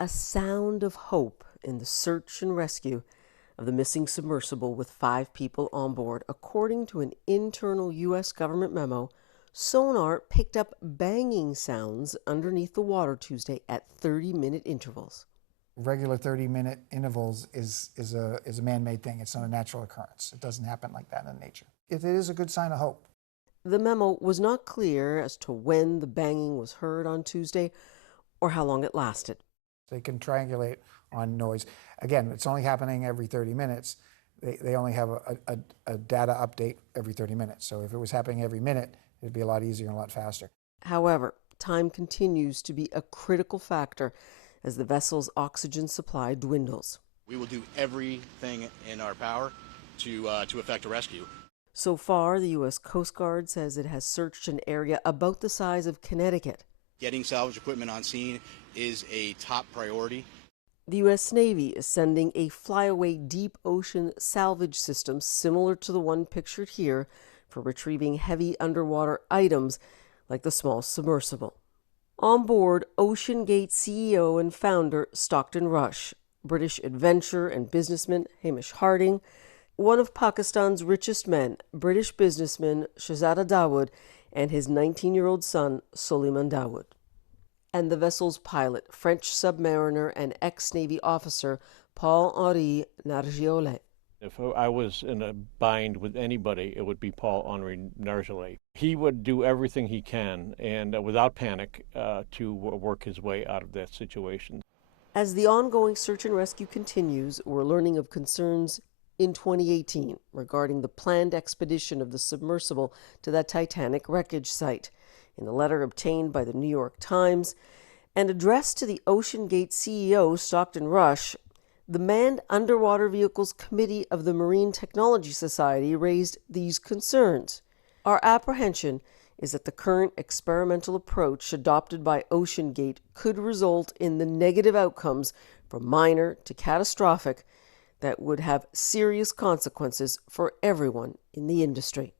a sound of hope in the search and rescue of the missing submersible with 5 people on board. According to an internal U.S. government memo, sonar picked up banging sounds underneath the water Tuesday at 30-minute intervals. Regular 30-minute intervals is a man-made thing. It's not a natural occurrence. It doesn't happen like that in nature. It is a good sign of hope. The memo was not clear as to when the banging was heard on Tuesday or how long it lasted. They can triangulate on noise. Again, it's only happening every 30 minutes. They only have a data update every 30 minutes. So if it was happening every minute, it'd be a lot easier and a lot faster. However, time continues to be a critical factor as the vessel's oxygen supply dwindles. We will do everything in our power to effect a rescue. So far, the U.S. Coast Guard says it has searched an area about the size of Connecticut. Getting salvage equipment on scene is a top priority. The U.S. Navy is sending a flyaway deep ocean salvage system similar to the one pictured here for retrieving heavy underwater items like the small submersible. On board, OceanGate CEO and founder Stockton Rush, British adventurer and businessman Hamish Harding, one of Pakistan's richest men, British businessman Shahzada Dawood, and his 19-year-old son, Suleiman Dawood. And the vessel's pilot, French submariner and ex-Navy officer Paul-Henri Nargeolet. If I was in a bind with anybody, it would be Paul-Henri Nargeolet. He would do everything he can, and without panic, to work his way out of that situation. As the ongoing search and rescue continues, we're learning of concerns in 2018 regarding the planned expedition of the submersible to that Titanic wreckage site. In a letter obtained by the New York Times and addressed to the OceanGate CEO, Stockton Rush, the Manned Underwater Vehicles Committee of the Marine Technology Society raised these concerns. Our apprehension is that the current experimental approach adopted by OceanGate could result in the negative outcomes from minor to catastrophic that would have serious consequences for everyone in the industry.